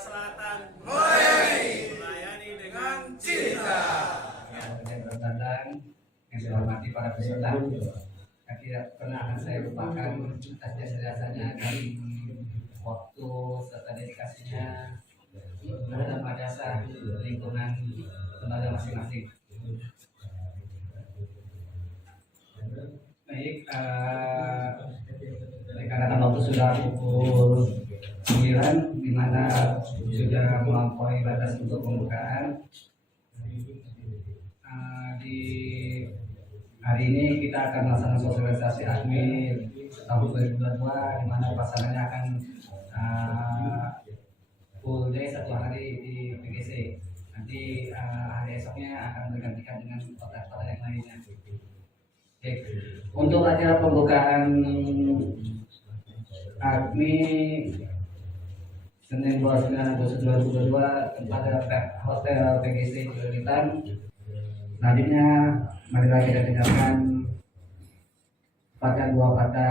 Selatan. Hoi! Melayani dengan Cinta. Yang bertandang, yang saya hormati para peserta, tidak pernah akan saya lupakan atas jasa-jasanya dari waktu serta dedikasinya terhadap madrasah lingkungan lembaga masing-masing. Baik, karena waktu sudah pukul 9, di mana sudah melampaui batas untuk pembukaan. Di hari ini kita akan melaksanakan sosialisasi AKMI tahun 2022, di mana pasangannya akan full day 1 hari di PGC. Nanti hari esoknya akan bergantikan dengan kota-kota yang lainnya. Oke. Untuk acara pembukaan AKMI Senin 29 Agustus 2022 pada Hotel PGC Cililitan. Nantinya marilah kita dengarkan pada 2 kata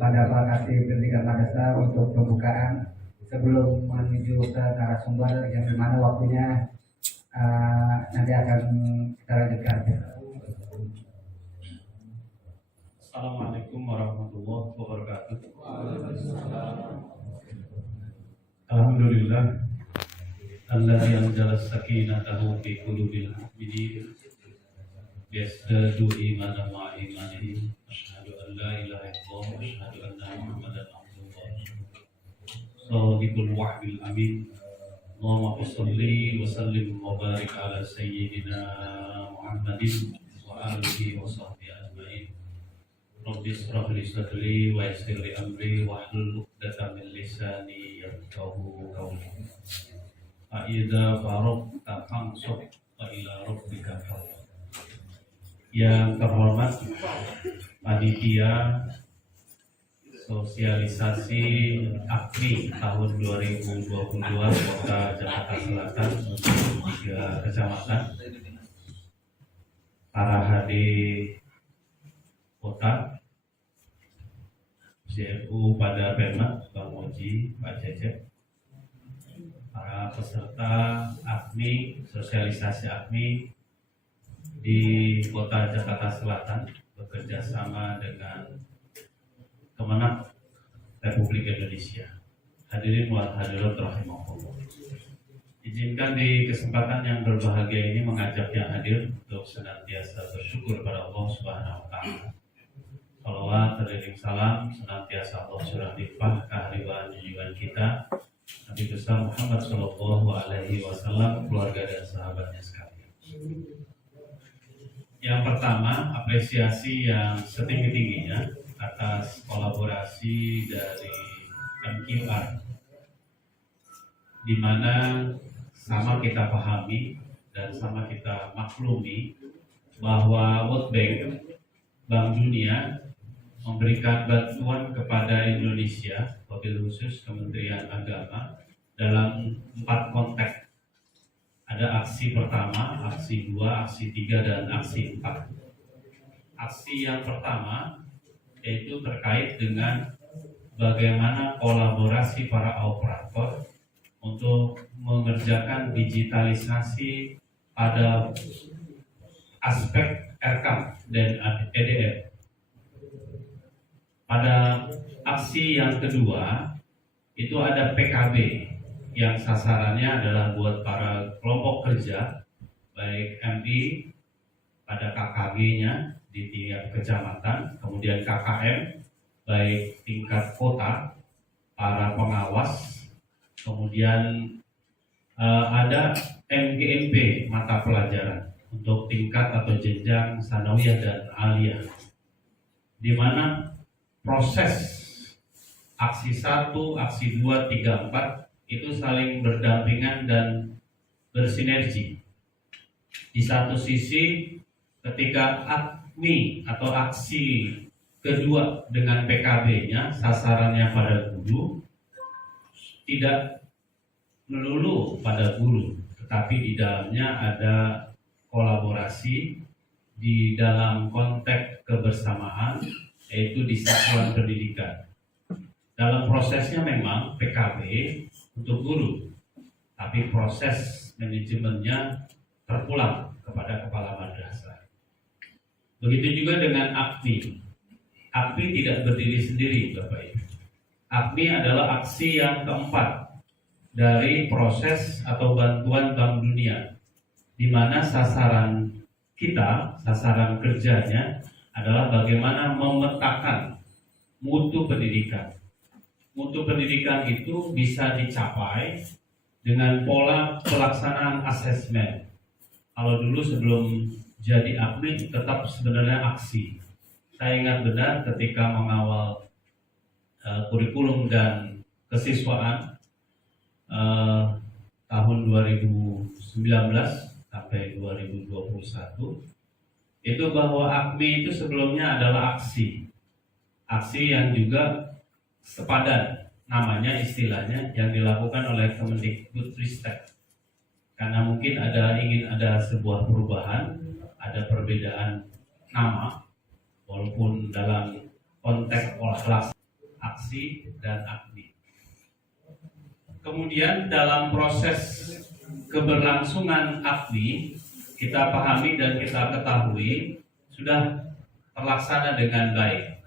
pada Pakati Pendidikan Madrasah untuk pembukaan sebelum menuju ke narasumber yang dimana waktunya nanti akan kita lanjutkan. Assalamualaikum warahmatullahi wabarakatuh. Alhamdulillah alladzi anzala sakinatahu fi qulubil mu'minin yazdadu imanan ma'a imanihim asyhadu an la ilaha illallah wa asyhadu anna muhammadan abduhu wa rasuluh. Shadiqul wa'dil amin. Allahumma shalli wa sallim wa barik ala sayyidina Muhammadin wa alihi wa sahbihi ajmain. Rabbi shrah li sadri wa yassir li amri wahlul 'uqdatam min lisani yafqahu qawli. Fa idza faragta fansub wa ila rabbika farghab. Yang terhormat panitia sosialisasi AKMI tahun 2022 Kota Jakarta Selatan untuk 3 kecamatan, para HD Kota, CFU pada Perma, Bang Oji, Pak Cecep, para peserta AKMI, sosialisasi AKMI di Kota Jakarta Selatan bekerja sama dengan Kemenag Republik Indonesia. Hadirin wal hadirat rahimakumullah. Izinkan di kesempatan yang berbahagia ini mengajak yang hadir untuk senantiasa bersyukur pada Allah Subhanahu wa taala. Salawat teriring salam senantiasa Allah surah limpah kehadiran junjungan kita Nabi besar Muhammad sallallahu alaihi wasallam, keluarga dan sahabatnya sekalian. Yang pertama, apresiasi yang setinggi-tingginya atas kolaborasi dari MQR, di mana sama kita pahami dan sama kita maklumi bahwa World Bank, Bank Dunia, memberikan bantuan kepada Indonesia, wabil khusus Kementerian Agama, dalam 4 konteks. Ada aksi pertama, aksi 2, aksi 3, dan aksi 4. Aksi yang pertama yaitu terkait dengan bagaimana kolaborasi para operator untuk mengerjakan digitalisasi pada aspek RKAM dan EDF. Pada aksi yang kedua itu ada PKB yang sasarannya adalah buat para kelompok kerja baik MI pada KKG-nya di tingkat kecamatan, kemudian KKM baik tingkat kota, para pengawas, kemudian ada MGMP mata pelajaran untuk tingkat atau jenjang sanawiyah dan aliyah, di mana proses aksi 1, aksi 2, 3, 4 itu saling berdampingan dan bersinergi. Di satu sisi ketika AKMI atau aksi kedua dengan PKB-nya sasarannya pada guru, tidak melulu pada guru, tetapi di dalamnya ada kolaborasi di dalam konteks kebersamaan, yaitu di satuan pendidikan. dalam prosesnya memang PKB untuk guru, tapi proses manajemennya terpulang kepada kepala madrasah. Begitu juga dengan AKMI. AKMI tidak berdiri sendiri, Bapak Ibu. AKMI adalah aksi yang keempat dari proses atau bantuan Bank Dunia, di mana sasaran kita, sasaran kerjanya adalah bagaimana memetakan mutu pendidikan. Mutu pendidikan itu bisa dicapai dengan pola pelaksanaan asesmen. Kalau dulu sebelum jadi AKMI tetap sebenarnya aksi. Saya ingat benar ketika mengawal kurikulum dan kesiswaan tahun 2019 sampai 2021 itu bahwa AKMI itu sebelumnya adalah aksi yang juga sepadan, namanya istilahnya yang dilakukan oleh Kemendikbudristek. Karena mungkin ingin ada sebuah perubahan, ada perbedaan nama, walaupun dalam konteks pelaksanaan aksi dan AKMI. Kemudian dalam proses keberlangsungan AKMI, kita pahami dan kita ketahui sudah terlaksana dengan baik.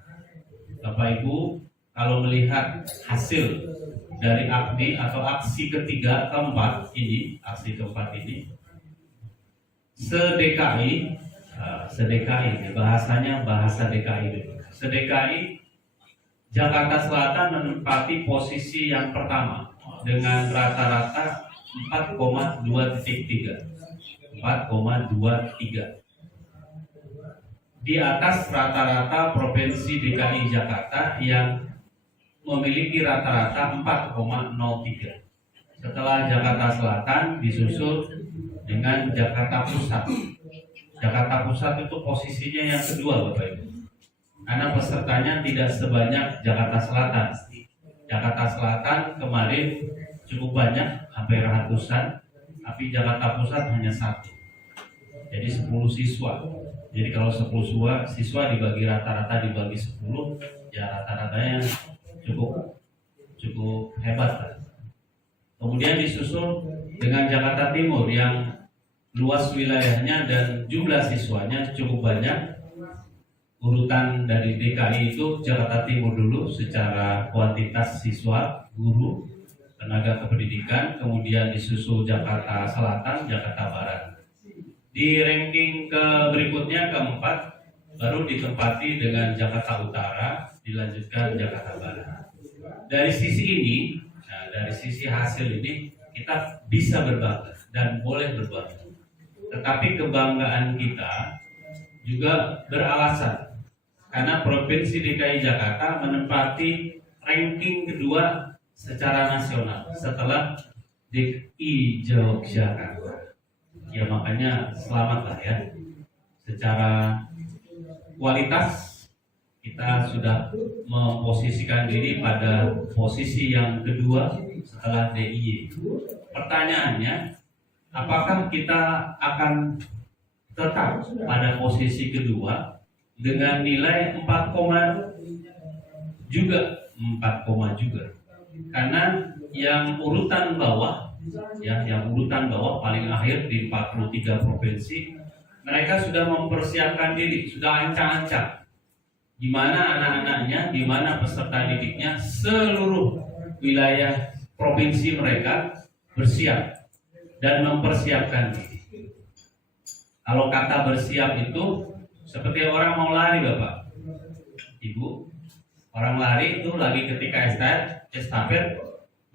Bapak Ibu, kalau melihat hasil dari AKMI atau aksi keempat ini, se-DKI, bahasanya bahasa DKI. Se-DKI Jakarta Selatan menempati posisi yang pertama dengan rata-rata 4,23. Di atas rata-rata Provinsi DKI Jakarta yang memiliki rata-rata 4,03. Setelah Jakarta Selatan disusul dengan Jakarta Pusat. Jakarta Pusat itu posisinya yang kedua, Bapak Ibu. Karena pesertanya tidak sebanyak Jakarta Selatan. Jakarta Selatan kemarin cukup banyak, hampir ratusan, tapi Jakarta Pusat hanya 1. Jadi 10 siswa. Jadi kalau 10 siswa dibagi rata-rata dibagi 10, ya rata-ratanya cukup hebat. Kemudian disusul dengan Jakarta Timur yang luas wilayahnya dan jumlah siswanya cukup banyak. Urutan dari DKI itu Jakarta Timur dulu secara kuantitas siswa, guru, tenaga kependidikan, kemudian disusul Jakarta Selatan, Jakarta Barat. Di ranking berikutnya keempat baru ditempati dengan Jakarta Utara, dilanjutkan Jakarta Barat. Dari sisi ini, dari sisi hasil ini kita bisa berbangga dan boleh berbangga. Tetapi kebanggaan kita juga beralasan karena Provinsi DKI Jakarta menempati ranking kedua secara nasional setelah DKI Yogyakarta. Ya makanya selamatlah ya. Secara kualitas kita sudah memposisikan diri pada posisi yang kedua setelah DIY. Pertanyaannya, apakah kita akan tetap pada posisi kedua dengan nilai 4, juga? Karena yang urutan bawah paling akhir di 43 provinsi, mereka sudah mempersiapkan diri, sudah ancang-ancang di mana anak-anaknya, di mana peserta didiknya, seluruh wilayah provinsi mereka bersiap dan mempersiapkan diri. Kalau kata bersiap itu seperti orang mau lari, Bapak Ibu. Orang lari itu lagi ketika estafet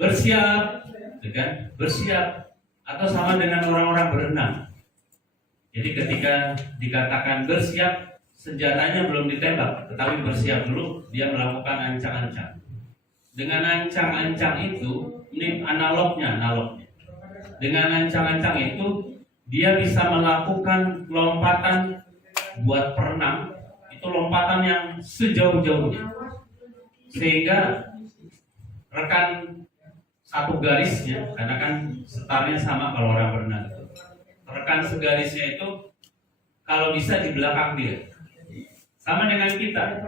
bersiap, kan? Bersiap, atau sama dengan orang-orang berenang. Jadi ketika dikatakan bersiap, senjatanya belum ditembak, tetapi bersiap dulu, dia melakukan ancang-ancang. Dengan ancang-ancang itu, ini analognya. Dengan ancang-ancang itu, dia bisa melakukan lompatan buat perenang, itu lompatan yang sejauh-jauhnya. Sehingga rekan satu garisnya, karena kan setarnya sama kalau orang berenang itu. Rekan segarisnya itu kalau bisa di belakang dia. Sama dengan kita.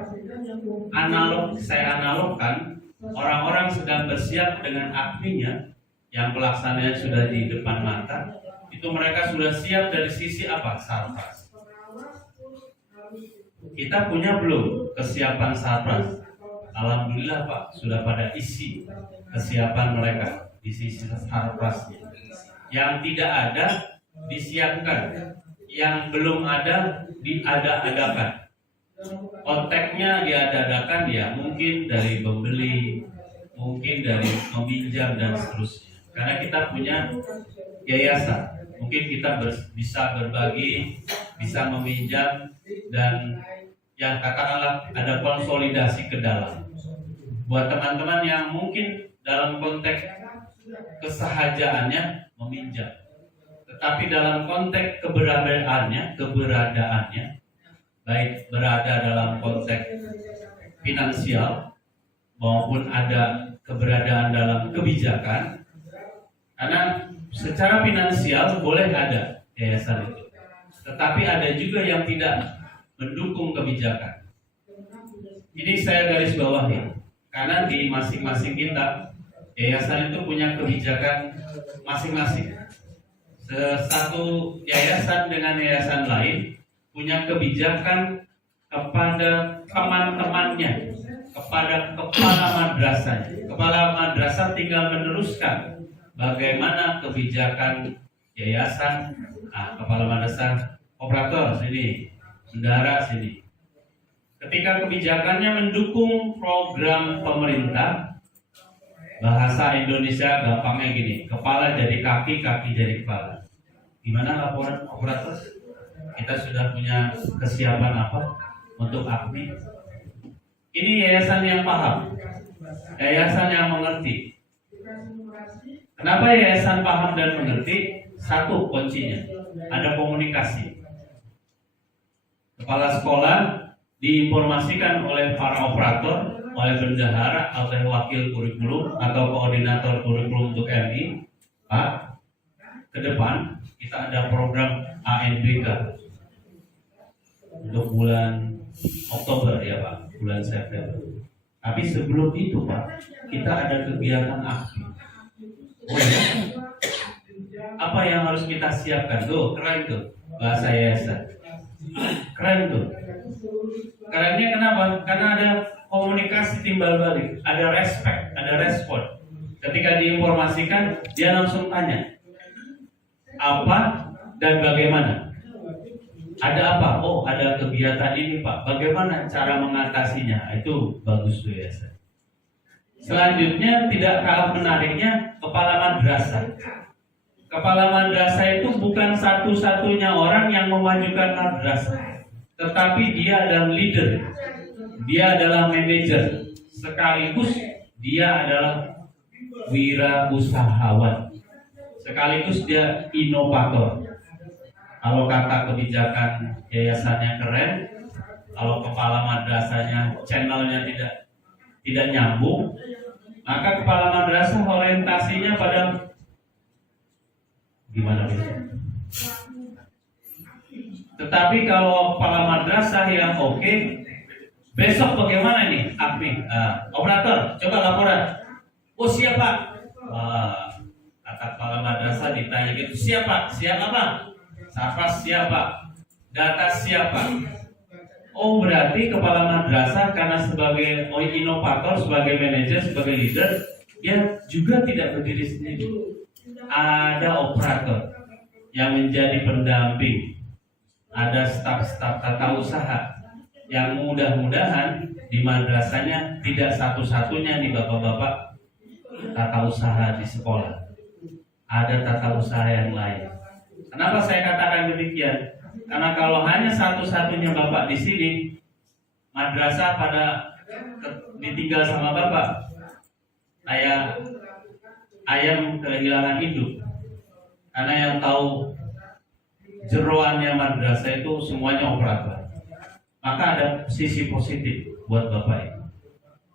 Saya analogkan orang-orang sedang bersiap dengan akminya, yang pelaksananya sudah di depan mata, itu mereka sudah siap dari sisi apa? Sarpras. Kita punya belum kesiapan sarpras? Alhamdulillah Pak, sudah pada isi kesiapan mereka di sisi sarprasnya. Yang tidak ada disiapkan, yang belum ada diada-adakan. Konteksnya diada-adakan ya mungkin dari pembeli, mungkin dari meminjam dan seterusnya. Karena kita punya yayasan, mungkin kita bisa berbagi, bisa meminjam, dan yang katakanlah ada konsolidasi ke dalam. Buat teman-teman yang mungkin dalam konteks kesahajaannya meminjam, tetapi dalam konteks keberadaannya, baik berada dalam konteks finansial maupun ada keberadaan dalam kebijakan, karena secara finansial boleh ada yayasan itu, tetapi ada juga yang tidak mendukung kebijakan. Ini saya garis bawahi, karena di masing-masing kita yayasan itu punya kebijakan masing-masing. Satu yayasan dengan yayasan lain punya kebijakan kepada teman-temannya, kepada kepala madrasahnya. Kepala madrasah tinggal meneruskan bagaimana kebijakan yayasan. Kepala madrasah, operator sini, bendahara sini. Ketika kebijakannya mendukung program pemerintah, bahasa Indonesia gampangnya gini, kepala jadi kaki, kaki jadi kepala. Gimana laporan operator? Kita sudah punya kesiapan apa untuk AKMI? Ini yayasan yang paham, yayasan yang mengerti. Kenapa yayasan paham dan mengerti? Satu kuncinya, ada komunikasi. Kepala sekolah diinformasikan oleh para operator, oleh bendahara atau wakil kurikulum atau koordinator kurikulum untuk MI. Pak, ke depan kita ada program ANBK untuk bulan Oktober ya Pak, bulan September. Tapi sebelum itu Pak, kita ada kegiatan AKMI. Oh ya, apa yang harus kita siapkan? Tuh, keren tuh bahasa yayasan. Keren tuh. Kerennya kenapa? Karena ada komunikasi timbal balik, ada respect, ada respon. Ketika diinformasikan, dia langsung tanya apa dan bagaimana. Ada apa? Oh, ada kegiatan ini Pak. Bagaimana cara mengatasinya? Itu bagus tuh ya. Selanjutnya tidak kalah menariknya kepala madrasah. Kepala madrasah itu bukan satu-satunya orang yang memajukan madrasah, tetapi dia adalah leader, dia adalah manajer, sekaligus dia adalah wirausahawan, sekaligus dia inovator. Kalau kata kebijakan yayasannya keren, kalau kepala madrasahnya channelnya tidak nyambung, maka kepala madrasah orientasinya pada gimana besok. Tetapi kalau kepala madrasah yang oke, besok bagaimana nih AKMI? Operator, coba laporan. Oh siapa? Kata kepala madrasah ditanya gitu, siapa? Siap apa? Sarpras siapa? Data siapa? Oh berarti kepala madrasah karena sebagai inovator, sebagai manajer, sebagai leader, dia juga tidak berdiri sendiri. Ada operator yang menjadi pendamping, ada staf-staf tata usaha yang mudah-mudahan di madrasahnya tidak satu-satunya nih bapak-bapak tata usaha di sekolah, ada tata usaha yang lain. Kenapa saya katakan demikian? Karena kalau hanya satu-satunya bapak di sini, madrasah pada ditinggal sama bapak, kayak ayam kehilangan induk. Karena yang tahu jeroannya madrasah itu semuanya operator. Maka ada sisi positif buat bapak ibu,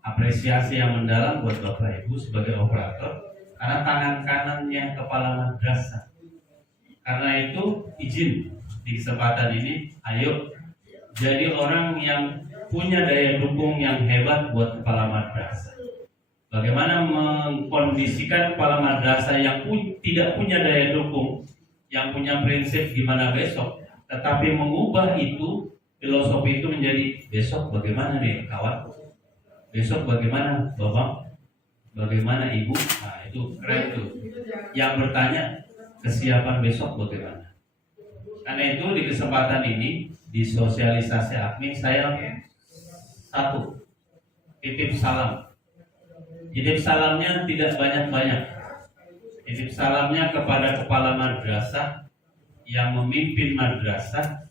apresiasi yang mendalam buat bapak ibu sebagai operator, karena tangan kanannya kepala madrasah. Karena itu izin di kesempatan ini, ayo jadi orang yang punya daya dukung yang hebat buat kepala madrasah. Bagaimana mengkondisikan kepala madrasah yang tidak punya daya dukung, yang punya prinsip gimana besok, tetapi mengubah itu, filosofi itu menjadi besok bagaimana nih kawan, besok bagaimana bapak, bagaimana ibu. Nah itu keren tuh. Yang bertanya kesiapan besok bagaimana. Karena itu di kesempatan ini di sosialisasi AKMI saya satu titip salam. Titip salamnya tidak banyak-banyak. Titip salamnya kepada kepala madrasah yang memimpin madrasah,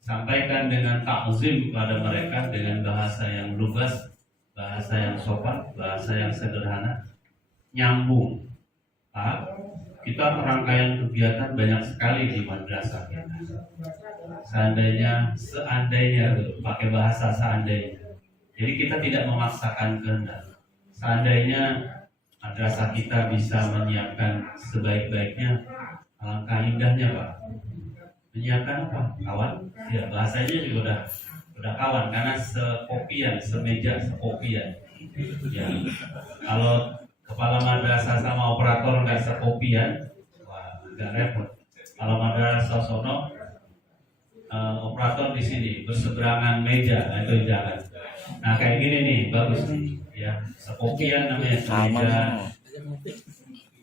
sampaikan dengan takzim kepada mereka dengan bahasa yang lugas, bahasa yang sopan, bahasa yang sederhana, nyambung. Pak, kita rangkaian kegiatan banyak sekali di madrasah kita. Seandainya pakai bahasa seandainya. Jadi kita tidak memaksakan kehendak. Seandainya madrasah kita bisa menyiapkan sebaik-baiknya, alangkah indahnya Pak. Menyiapkan apa? Kawan? Ya bahasanya juga udah kawan karena sekopian, semeja, sekopian. Ya. Kalau kepala madrasah sama operator nggak sekopian, wah agak repot. Kalau madrasah sono operator di sini berseberangan meja, itu jangan. Nah kayak gini nih bagus nih. Ya, sekopian namanya meja.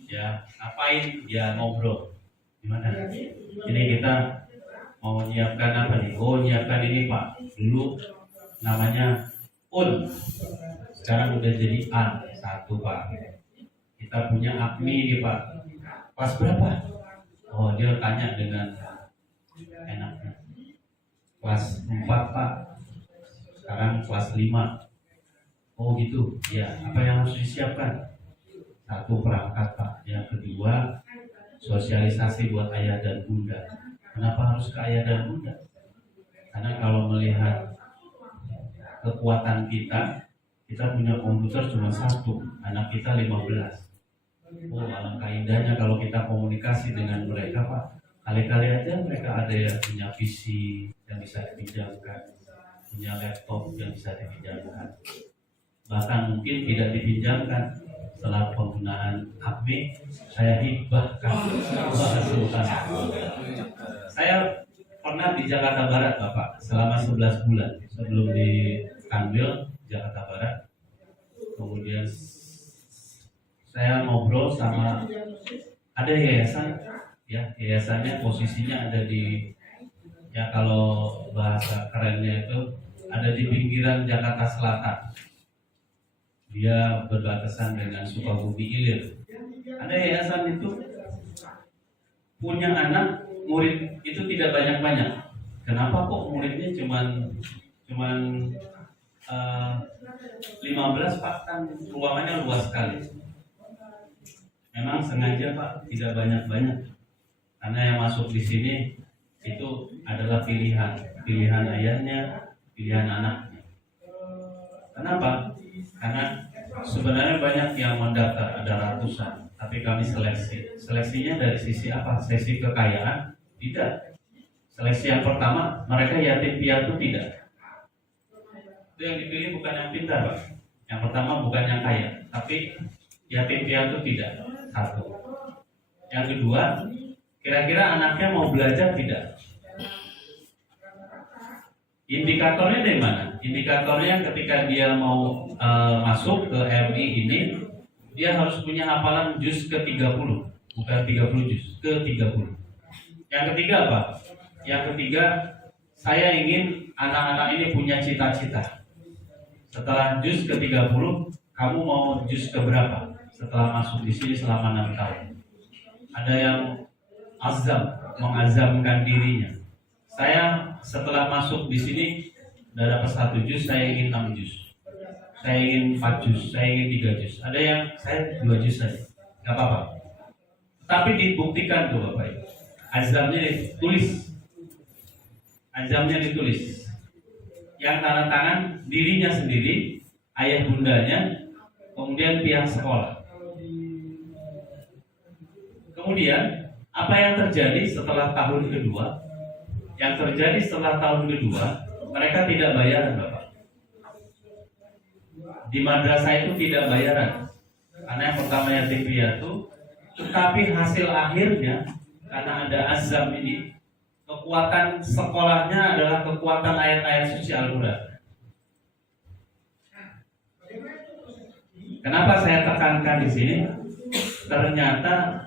Ya, ngapain? Ya ngobrol. Gimana? Ini kita mau menyiapkan apa nih? Oh, menyiapkan ini Pak. Dulu namanya UN. Sekarang udah jadi A. Satu Pak. Kita punya AKMI nih Pak. Kelas berapa? Oh, dia tanya dengan enaknya. Kelas 4 Pak. Sekarang kelas 5. Oh gitu, ya. Apa yang harus disiapkan? Satu perangkat Pak. Yang kedua, sosialisasi buat ayah dan bunda. Kenapa harus ke ayah dan bunda? Karena kalau melihat kekuatan kita punya komputer cuma satu, anak kita 15. Oh alangkah indahnya kalau kita komunikasi dengan mereka Pak. Kali-kali aja mereka ada yang punya PC yang bisa dipinjamkan, punya laptop yang bisa dipinjamkan. Bahkan mungkin tidak dipinjamkan. Setelah penggunaan AKMI saya hibahkan. Saya pernah di Jakarta Barat Bapak selama 11 bulan sebelum di Kanwil Jakarta Barat. Kemudian saya ngobrol sama ada yayasan, ya yayasannya posisinya ada di, ya kalau bahasa kerennya itu ada di pinggiran Jakarta Selatan. Dia berbatasan dengan Sukabumi Ilir. Ada yayasan itu punya anak murid itu tidak banyak-banyak. Kenapa kok muridnya cuman 15 Pak, kan ruangannya luas sekali. Memang sengaja Pak tidak banyak-banyak. Karena yang masuk di sini itu adalah pilihan ayahnya, pilihan anaknya. Kenapa? Karena sebenarnya banyak yang mendaftar, ada ratusan, tapi kami seleksi. Seleksinya dari sisi apa? Sisi kekayaan? Tidak. Seleksi yang pertama, mereka yatim piatu tidak. Itu yang dipilih bukan yang pintar, Pak. Yang pertama bukan yang kaya, tapi yatim piatu tidak. Satu. Yang kedua, kira-kira anaknya mau belajar tidak? Indikatornya dari mana? Indikatornya ketika dia mau masuk ke MI ini, dia harus punya hafalan juz ke-30, bukan 30 juz, ke-30. Yang ketiga apa? Yang ketiga, saya ingin anak-anak ini punya cita-cita. Setelah juz ke-30, kamu mau juz ke berapa? Setelah masuk di sini selama 6 tahun. Ada yang azam, mengazamkan dirinya. Saya setelah masuk di sini udah dapat 1 juz, saya ingin 6 juz. Saya ingin 4 juz, saya ingin 3 juz. Ada yang saya 2 juz saja, nggak apa-apa. Tapi dibuktikan tuh Bapak Ibu. Azamnya ditulis. Azamnya ditulis. Yang tanda tangan dirinya sendiri, ayah bundanya, kemudian pihak sekolah. Kemudian apa yang terjadi setelah tahun kedua? Yang terjadi setelah tahun kedua, mereka tidak bayaran Bapak. Di madrasah itu tidak bayaran. Karena yang pertama yatim piatu, tetapi hasil akhirnya karena ada azam ini, kekuatan sekolahnya adalah kekuatan ayat-ayat suci Al-Quran. Kenapa saya tekankan di sini? Ternyata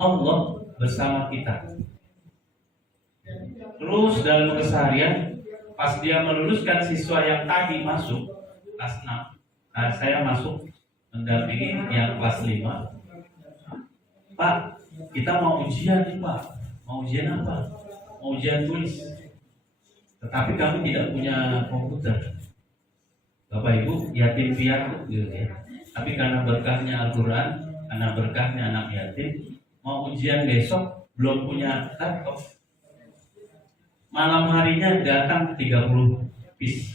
Allah bersama kita. Terus dalam keseharian, pas dia meluluskan siswa yang tadi masuk kelas 6, saya masuk mendampingi yang kelas 5. Pak, kita mau ujian nih Pak. Mau ujian apa? Mau ujian tulis. Tetapi kami tidak punya komputer. Bapak Ibu, yatim piatu gitu ya. Tapi karena berkahnya Al-Quran, karena berkahnya anak yatim, mau ujian besok belum punya laptop. Malam harinya datang 30 piece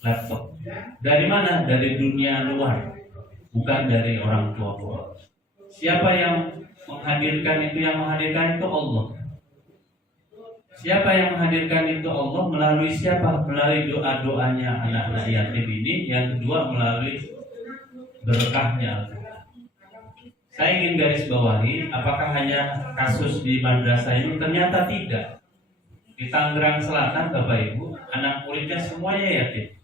laptop. Dari mana? Dari dunia luar, bukan dari orang tua. Siapa yang menghadirkan itu? Yang menghadirkan itu Allah. Siapa yang menghadirkan itu? Allah. Melalui siapa? Melalui doa-doanya anak-anak yatim ini. Yang kedua melalui berkahnya. Saya ingin garis bawahi, apakah hanya kasus di madrasah ini? Ternyata tidak. Di Tangerang Selatan, Bapak Ibu, anak muridnya semuanya yatim.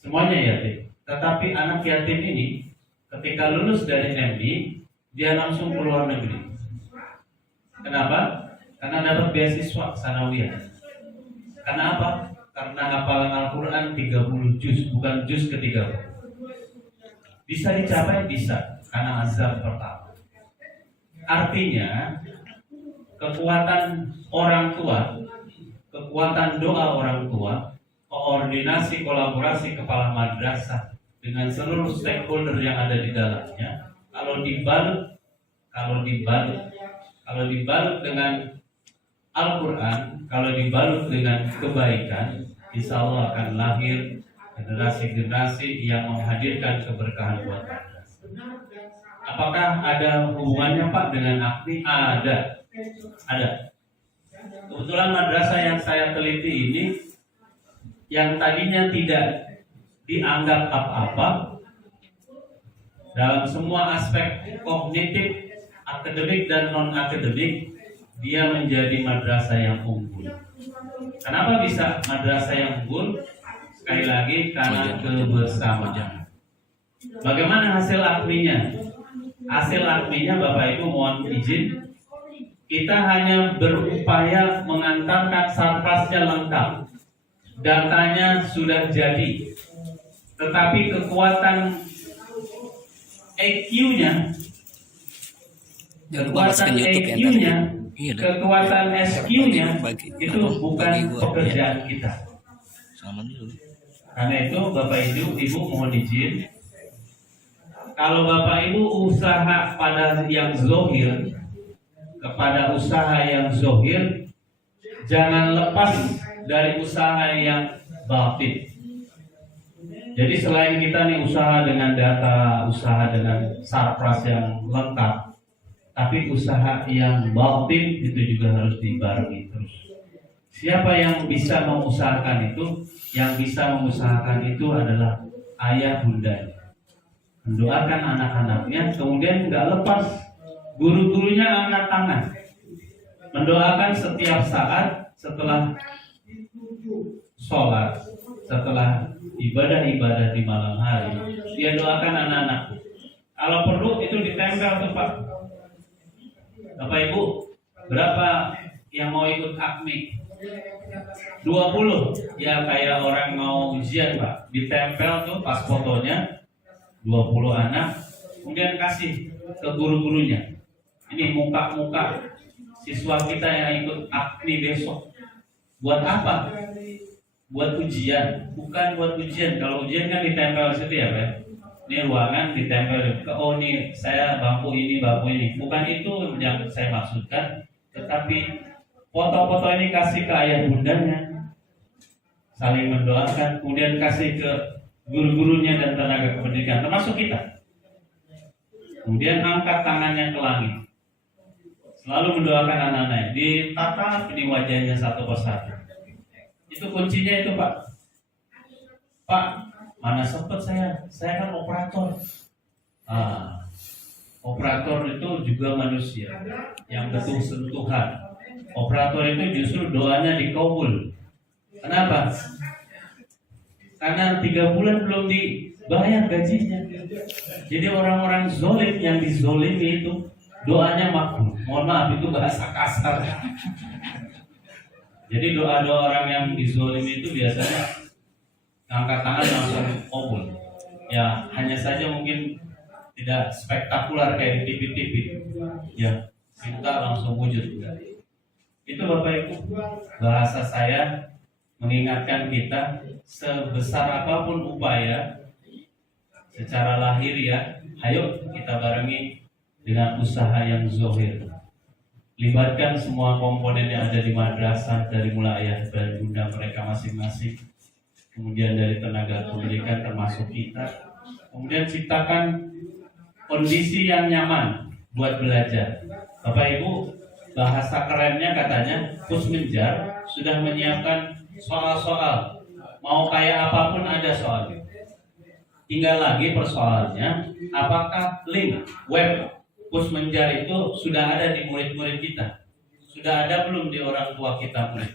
Semuanya yatim. Tetapi anak yatim ini ketika lulus dari MD, dia langsung ke luar negeri. Kenapa? Karena dapat beasiswa sanawiyah. Karena apa? Karena hafalan Al-Quran 30 juz, bukan juz ke-30. Bisa dicapai? Bisa. Karena azab pertama. Artinya kekuatan orang tua, kekuatan doa orang tua, koordinasi kolaborasi kepala madrasah dengan seluruh stakeholder yang ada di dalamnya, kalau dibalut dengan Al-Quran, kalau dibalut dengan kebaikan, insya Allah akan lahir generasi-generasi yang menghadirkan keberkahan buat madrasah. Apakah ada hubungannya Pak dengan AKMI? Ada. Kebetulan madrasah yang saya teliti ini, yang tadinya tidak dianggap apa-apa dalam semua aspek kognitif, akademik dan non-akademik, dia menjadi madrasah yang unggul. Kenapa bisa madrasah yang unggul? Sekali lagi karena kebersamaan. Bagaimana hasil AKMI-nya? Hasil AKMI-nya Bapak Ibu mohon izin, kita hanya berupaya mengantarkan sarplasnya lengkap, datanya sudah jadi, tetapi kekuatan EQ-nya, kekuatan SQ-nya itu bukan pekerjaan kita. Karena itu Bapak Ibu mohon izin, kalau Bapak Ibu usaha pada yang zohir, kepada usaha yang zohir, jangan lepas dari usaha yang batin. Jadi selain kita nih usaha dengan data, usaha dengan sarpras yang lengkap, tapi usaha yang batin itu juga harus dibarengi terus. Siapa yang bisa mengusahakan itu? Yang bisa mengusahakan itu adalah ayah bundanya. Mendoakan anak-anaknya, kemudian nggak lepas, guru-gurunya angkat tangan, mendoakan setiap saat setelah sholat, setelah ibadah-ibadah di malam hari, dia doakan anak-anak. Kalau perlu itu ditempel tuh Pak. Bapak Ibu, berapa yang mau ikut AKMI? 20. Ya kayak orang mau ujian Pak, ditempel tuh pas fotonya 20 anak, kemudian kasih ke guru-gurunya. Ini muka-muka siswa kita yang ikut AKMI besok. Buat apa? Buat ujian, bukan buat ujian. Kalau ujian kan ditempel situ ya Pak. Ini ruangan ditempel ke, oh nih saya bangku ini. Bukan itu yang saya maksudkan. Tetapi foto-foto ini kasih ke ayah bundanya, saling mendoakan, kemudian kasih ke guru-gurunya dan tenaga kependidikan, termasuk kita. Kemudian angkat tangannya ke langit, selalu mendoakan anak-anaknya, ditatap di wajahnya satu persatu. Itu kuncinya itu Pak. Pak, Mana sempat saya kan operator. Operator itu juga manusia yang butuh sentuhan. Operator itu justru doanya dikabul. Kenapa? Karena 3 bulan belum dibayar gajinya. Jadi orang-orang zolim yang dizolimi itu doanya makbul. Mohon maaf itu bahasa kasar. Jadi doa-doa orang yang dizolimi itu biasanya angkat tangan langsung kabul. Ya hanya saja mungkin tidak spektakuler kayak di TV-TV. Ya minta langsung wujud. Itu Bapak Ibu bahasa saya mengingatkan kita sebesar apapun upaya secara lahir ya, ayo kita barengi dengan usaha yang zohir. Libatkan semua komponen yang ada di madrasah dari mulai ayah dan bunda mereka masing-masing, kemudian dari tenaga pendidikan termasuk kita, kemudian ciptakan kondisi yang nyaman buat belajar. Bapak Ibu, bahasa kerennya katanya Pusmenjar sudah menyiapkan soal-soal, mau kayak apapun ada soalnya. Tinggal lagi persoalannya, apakah link web Pusmenjar itu sudah ada di murid-murid kita? Sudah ada belum di orang tua kita murid?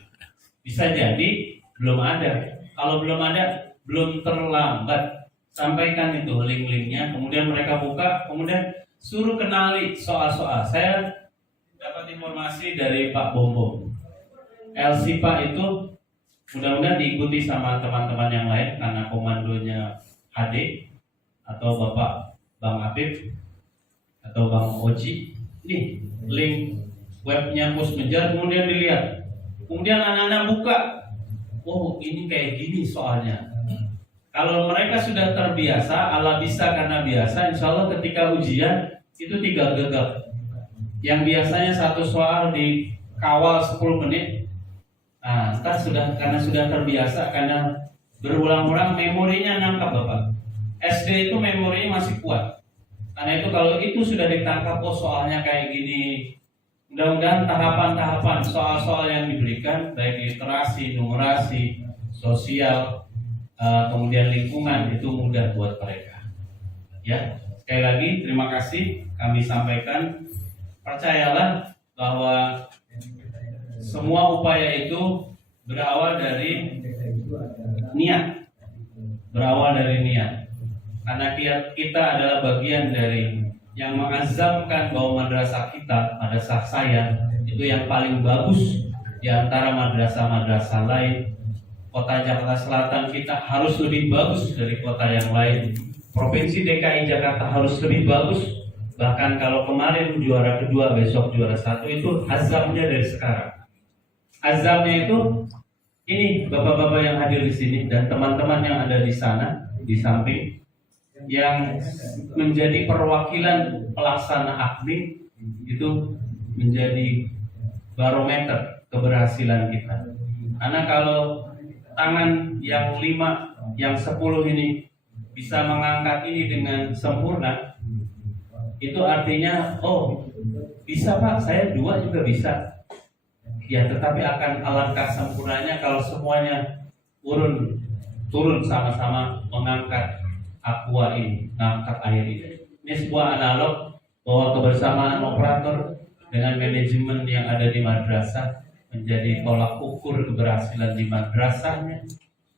Bisa jadi belum ada. Kalau belum ada, belum terlambat. Sampaikan itu link-linknya, kemudian mereka buka, kemudian suruh kenali soal-soal. Saya dapat informasi dari Pak Bombom. LSIPA itu mudah-mudahan diikuti sama teman-teman yang lain karena komandonya HD atau Bapak Bang Apip atau Bang Oji. Nih link webnya Pusmenjar, kemudian dilihat, kemudian anak-anak buka, oh ini kayak gini soalnya. Kalau mereka sudah terbiasa, Allah bisa karena biasa, insya Allah ketika ujian itu tinggal gegap. Yang biasanya satu soal dikawal 10 menit, nah ntar karena sudah terbiasa, karena berulang-ulang memorinya nangkap Bapak. SD itu memorinya masih kuat. Karena itu kalau itu sudah ditangkap, oh soalnya kayak gini. Mudah-mudahan tahapan-tahapan soal-soal yang diberikan, baik literasi, numerasi, sosial, kemudian lingkungan itu mudah buat mereka. Ya, sekali lagi terima kasih kami sampaikan. Percayalah bahwa semua upaya itu berawal dari niat. Berawal dari niat. Karena kita adalah bagian dari yang mengazamkan bahwa madrasah kita, madrasah saya itu yang paling bagus di antara madrasah-madrasah lain. Kota Jakarta Selatan kita harus lebih bagus dari kota yang lain. Provinsi DKI Jakarta harus lebih bagus. Bahkan kalau kemarin juara kedua, besok juara 1, itu azamnya dari sekarang. Azamnya itu ini bapak-bapak yang hadir di sini dan teman-teman yang ada di sana di samping yang menjadi perwakilan pelaksana AKMI itu menjadi barometer keberhasilan kita. Karena kalau tangan yang 5, yang 10 ini bisa mengangkat ini dengan sempurna, itu artinya, oh bisa Pak, saya 2 juga bisa. Ya tetapi akan alangkah sempurnanya kalau semuanya turun sama-sama mengangkat aqua ini, mengangkat air ini. Ini sebuah analog bahwa kebersamaan operator dengan manajemen yang ada di madrasah menjadi tolak ukur keberhasilan di madrasahnya.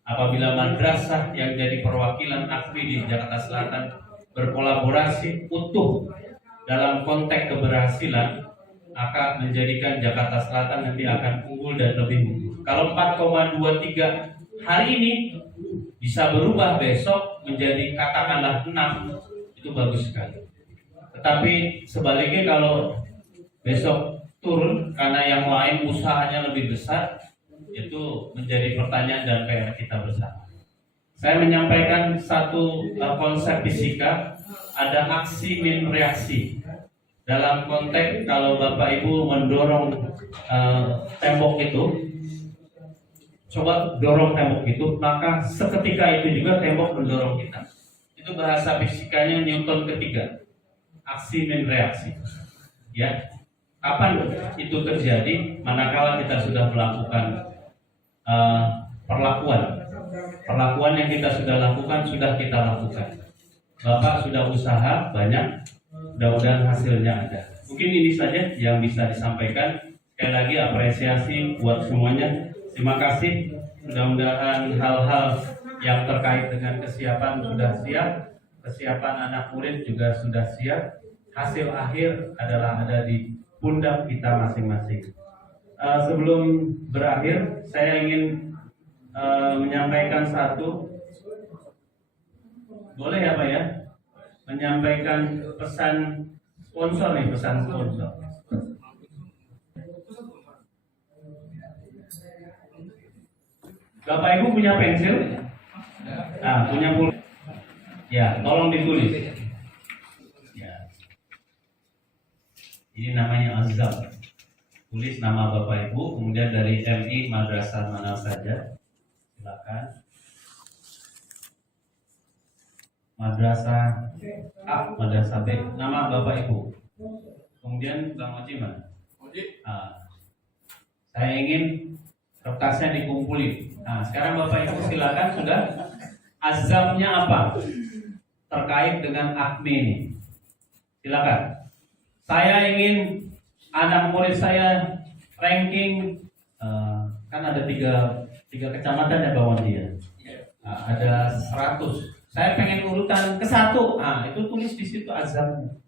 Apabila madrasah yang jadi perwakilan AKMI di Jakarta Selatan berkolaborasi utuh dalam konteks keberhasilan, akan menjadikan Jakarta Selatan nanti akan unggul dan lebih unggul. Kalau 4,23 hari ini bisa berubah besok menjadi katakanlah 6, itu bagus sekali. Tetapi sebaliknya kalau besok turun karena yang lain usahanya lebih besar, itu menjadi pertanyaan dan PR kita bersama. Saya menyampaikan satu konsep fisika, ada aksi min reaksi. Dalam konteks kalau Bapak Ibu mendorong tembok itu, coba dorong tembok itu, maka seketika itu juga tembok mendorong kita. Itu bahasa fisikanya Newton ketiga, aksi min reaksi. Ya, kapan itu terjadi? Manakala kita sudah melakukan perlakuan perlakuan yang kita sudah lakukan sudah kita lakukan. Bapak sudah usaha banyak, mudah-mudahan hasilnya ada. Mungkin ini saja yang bisa disampaikan. Sekali lagi apresiasi buat semuanya. Terima kasih. Mudah-mudahan hal-hal yang terkait dengan kesiapan sudah siap, kesiapan anak murid juga sudah siap. Hasil akhir adalah ada di pundak kita masing-masing. Sebelum berakhir, saya ingin menyampaikan satu, boleh ya Pak ya, menyampaikan pesan sponsor nih, pesan sponsor. Bapak Ibu punya pensil? Punya pulpen? Ya, tolong ditulis. Ya. Ini namanya azam. Tulis nama Bapak Ibu, kemudian dari MI madrasah mana saja. Silakan. Madrasah A, madrasah B. Nama Bapak Ibu. Kemudian Bang Oji mana? Saya ingin kertasnya dikumpulin. Sekarang Bapak Ibu silakan sudah. Azamnya apa? Terkait dengan AKMI ini. Silakan. Saya ingin anak murid saya ranking, kan ada tiga kecamatan ya Bang Oji ya. Ada 100. Saya pengen urutan ke-1. Itu tulis di situ azamnya.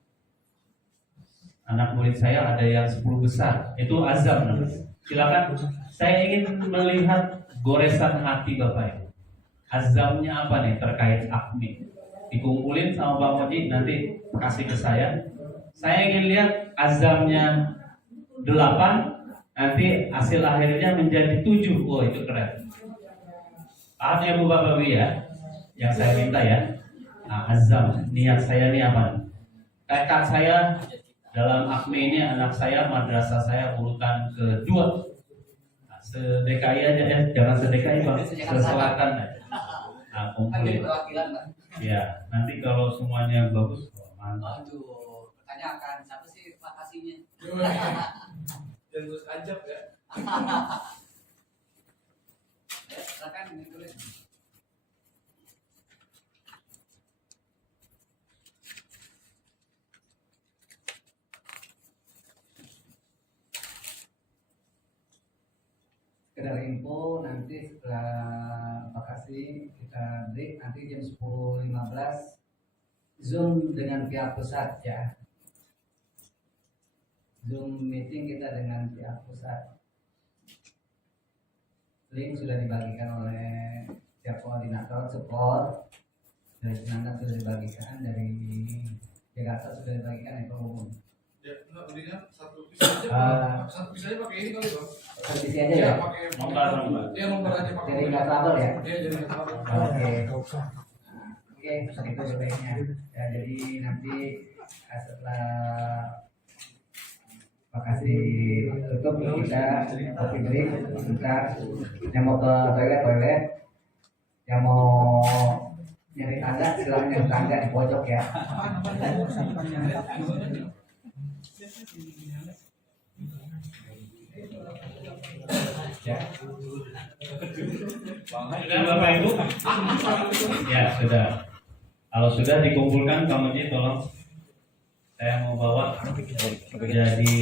Anak murid saya ada yang 10 besar. Itu azam namanya. Silakan. Saya ingin melihat goresan hati Bapak Ibu. Azamnya apa nih terkait AKMI? Dikumpulin sama Bang Oji, nanti kasih ke saya. Saya ingin lihat azamnya 8, nanti hasil akhirnya menjadi 7. Oh, itu keren. Paham ya Bu Bapak Ibu ya? Yang saya minta ya. Azam, niat saya ini apa? Tekad saya dalam AKMI ini, anak saya, madrasah saya urutan kedua. Se-DKI aja ya, jangan se-DKI Bang, se-selatan aja. Kumpulin. Ya, nanti kalau semuanya bagus, mantap. Aduh, pertanyaan siapa sih makasihnya? Dan terus ajab ya. Ya, silakan ditulis. Sekedar info, nanti setelah vakasi kita break, nanti jam 10.15 Zoom dengan pihak pusat ya. Zoom meeting kita dengan pihak pusat. Link sudah dibagikan oleh pihak koordinator support dari Senanda, sudah dibagikan dari Jakarta, sudah dibagikan info umum. Ya, enggak mendingan satu bisa aja. Satu bisa aja pakai ini kali Bang. Visi aja ya. Pakai Nomor. Iya, nomor aja pakai. Jadi nggak trouble ya. Iya, jadi nggak trouble. Oke, itu sebaiknya. Ya, jadi nanti setelah vakasi tutup kita kopi break sebentar. Yang mau ke toilet, yang mau nyari tangga silahkan nyari tangga di pojok ya. Ya. Sudah Bapak Ibu? Ya sudah. Kalau sudah dikumpulkan, Bang Oji tolong. Saya mau bawa jadi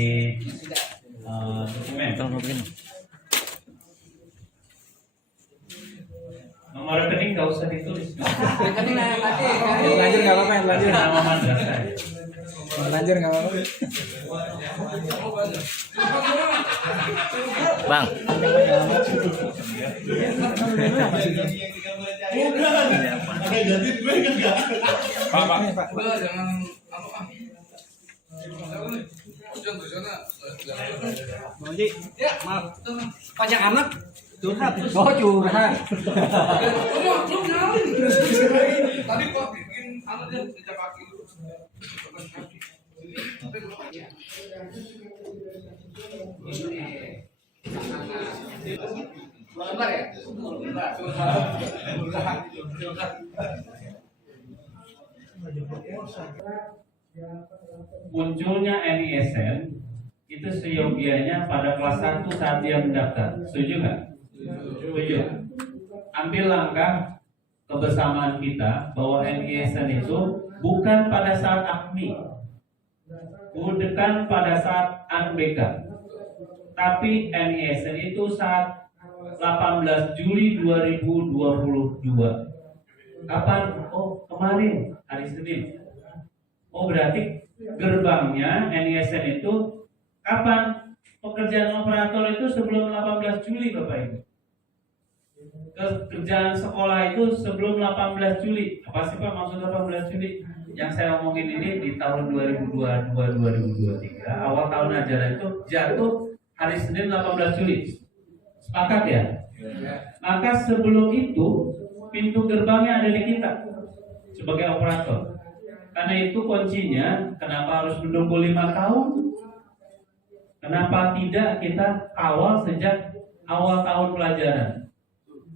dokumen. Nomor rekening nggak usah ditulis. Rekening nanti. Lanjut nggak apa-apa, lanjut. Nama madrasah. Lanjut nggak apa-apa. Bang. Pak. Udah jangan Jangan di sana. Monji, Ya, maaf. panjang anak curhat. Oh, curhat. Belum nyalin. Tadi kok bikin dia sejak kaki dulu. Lembar ya? Munculnya NISN itu seyogianya pada kelas 1 saat dia mendaftar. Setuju nggak? Setuju. Ambil langkah kebersamaan kita bahwa NISN itu bukan pada saat AKMI, bukan pada saat ANBK, tapi NISN itu saat 18 Juli 2022. Kapan? Oh, kemarin hari Senin. Oh, berarti gerbangnya NISN itu kapan? Pekerjaan operator itu sebelum 18 Juli, Bapak Ibu. Kerjaan sekolah itu sebelum 18 Juli. Apa sih Pak maksud 18 Juli? Yang saya omongin ini di tahun 2022-2023, awal tahun ajaran itu jatuh hari Senin 18 Juli. Sepakat ya? Maka sebelum itu pintu gerbangnya ada di kita sebagai operator. Karena itu kuncinya, kenapa harus menunggu 5 tahun? Kenapa tidak kita awal sejak awal tahun pelajaran?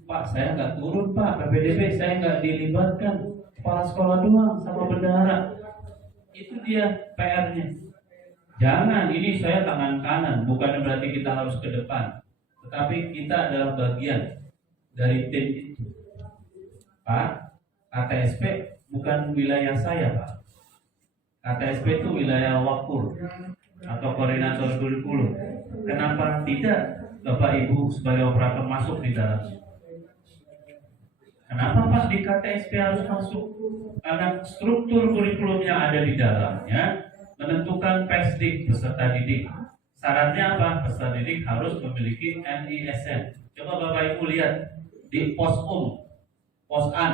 Pak, saya nggak turun Pak, PPDB saya nggak dilibatkan, kepala sekolah doang sama bendahara. Itu dia PR-nya. Jangan, ini saya tangan kanan, bukan berarti kita harus ke depan, tetapi kita adalah bagian dari tim itu. Pak, KTSP bukan wilayah saya Pak. KTSP itu wilayah Wakul atau koordinator kurikulum. Kenapa tidak Bapak Ibu sebagai operator masuk di dalam? Kenapa Pak di KTSP harus masuk? Karena struktur kurikulum yang ada di dalamnya menentukan PESDIK peserta didik. Syaratnya apa? Peserta didik harus memiliki NISN. Coba Bapak Ibu lihat di POSAN.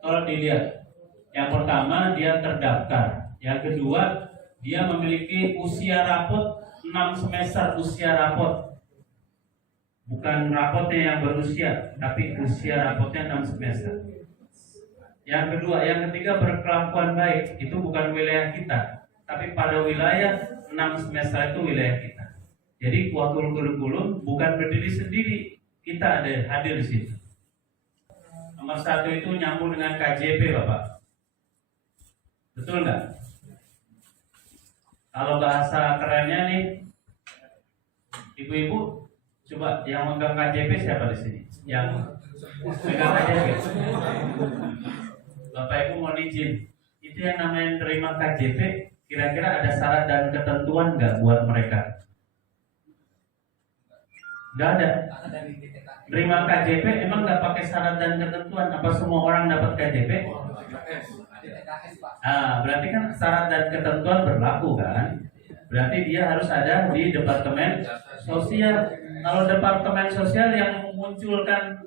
Kalau dilihat, yang pertama dia terdaftar, yang kedua dia memiliki usia rapot 6 semester usia rapot. Bukan rapotnya yang berusia, tapi usia rapotnya 6 semester. Yang kedua, yang ketiga berkelakuan baik. Itu bukan wilayah kita, tapi pada wilayah 6 semester itu wilayah kita. Jadi wakil kurikulum bukan berdiri sendiri, kita ada hadir di situ. Nomor 1 itu nyambung dengan KJP Bapak. Betul nggak? Kalau bahasa kerennya nih, ibu-ibu, coba yang megang KJP siapa di sini? Yang megang KJP? Bapak Ibu mohon izin, itu yang namanya terima KJP, kira-kira ada syarat dan ketentuan nggak buat mereka? Nggak ada. Terima KJP emang nggak pakai syarat dan ketentuan? Apa semua orang dapat KJP? Berarti kan syarat dan ketentuan berlaku kan? Berarti dia harus ada di Departemen Sosial. Kalau Departemen Sosial yang memunculkan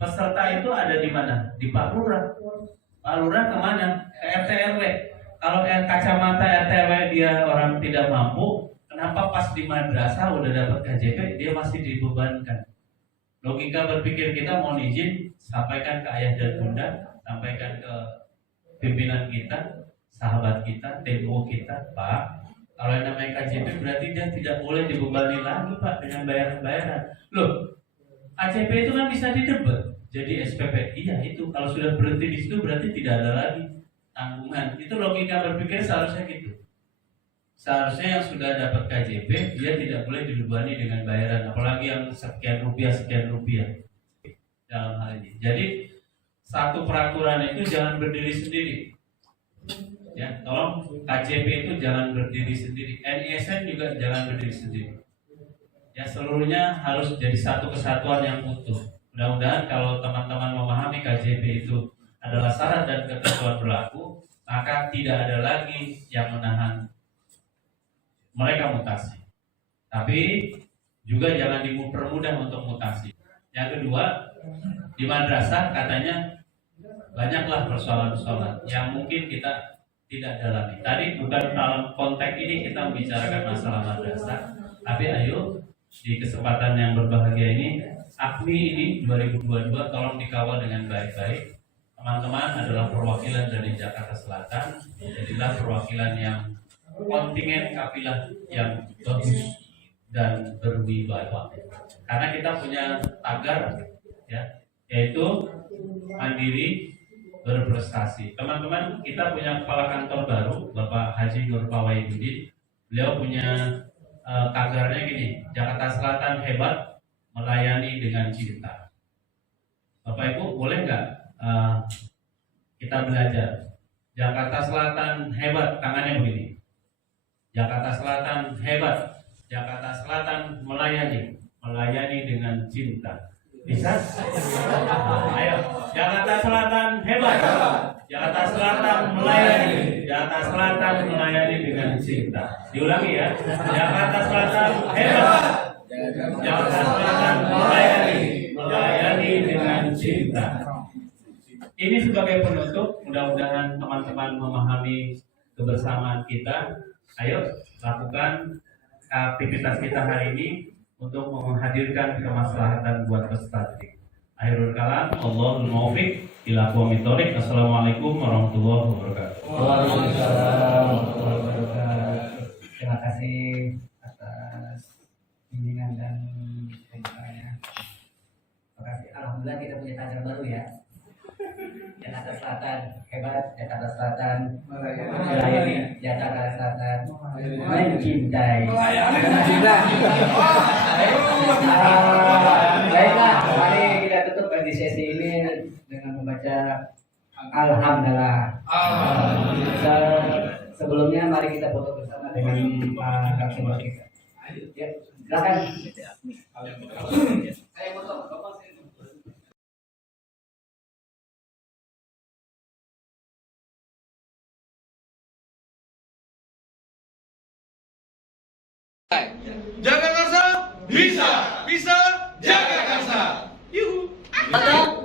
peserta itu ada di mana? Di Pak Lurah. Pak Lurah kemana? Ke RT RW. Kalau kacamata RT RW dia orang tidak mampu, kenapa pas di madrasah udah dapat KJP dia masih dibebankan? Logika berpikir kita mohon izin sampaikan ke ayah dan bunda, sampaikan ke pimpinan kita, sahabat kita, TO kita, Pak. Kalau yang namanya KJP berarti dia tidak boleh dibebani lagi Pak dengan bayaran-bayaran. Loh, KJP itu kan bisa didebat jadi SPP. Iya itu, kalau sudah berhenti di situ berarti tidak ada lagi tanggungan. Itu logika berpikir seharusnya gitu. Seharusnya yang sudah dapat KJP dia tidak boleh dibebani dengan bayaran, apalagi yang sekian rupiah dalam hal ini. Jadi satu peraturan itu jangan berdiri sendiri. Ya, tolong KJP itu jangan berdiri sendiri. NISN juga jangan berdiri sendiri. Ya, seluruhnya harus jadi satu kesatuan yang utuh. Mudah-mudahan kalau teman-teman memahami KJP itu adalah syarat dan ketentuan berlaku, maka tidak ada lagi yang menahan mereka mutasi. Tapi juga jangan dipermudah untuk mutasi. Yang kedua, di madrasah katanya banyaklah persoalan-persoalan yang mungkin kita tidak dalami. Tadi bukan dalam konteks ini kita membicarakan masalah madrasah, tapi ayo di kesempatan yang berbahagia ini, AKMI ini 2022 tolong dikawal dengan baik-baik. Teman-teman adalah perwakilan dari Jakarta Selatan, jadilah perwakilan yang kontingen kafilah yang bagus dan berwibawa. Karena kita punya tagar, ya, yaitu mandiri berprestasi. Teman-teman, kita punya kepala kantor baru, Bapak Haji Nur Fawaidudin. Beliau punya tagarnya gini, Jakarta Selatan hebat, melayani dengan cinta. Bapak Ibu boleh nggak kita belajar. Jakarta Selatan hebat, tangannya begini. Jakarta Selatan hebat. Jakarta Selatan melayani dengan cinta. Bisa? Ayo, Jakarta Selatan hebat. Jakarta Selatan melayani. Jakarta Selatan melayani dengan cinta. Diulangi ya. Jakarta Selatan hebat. Jakarta Selatan melayani dengan cinta. Ini sebagai penutup, mudah-mudahan teman-teman memahami kebersamaan kita. Ayo lakukan aktivitas kita hari ini untuk menghadirkan kemaslahatan buat peserta didik. Akhirul kalam, Allahul muwaffiq ila aqwamit thoriq. Assalamualaikum warahmatullahi wabarakatuh. Waalaikumsalam warahmatullahi wabarakatuh. Terima kasih atas bimbingan dan pembukaannya. Terima kasih. Alhamdulillah kita punya tagar baru ya. Jakarta Selatan hebat, Jakarta Selatan melayani, Jakarta Selatan mencintai. Baiklah, mari kita tutup di sesi ini dengan membaca Alhamdulillah. Sebelumnya mari kita foto bersama dengan Kang Sumber kita. Ya, silakan. Saya foto, Bapak saya foto. Jaga Karsa bisa jaga Karsa. Yuhu. Mantap.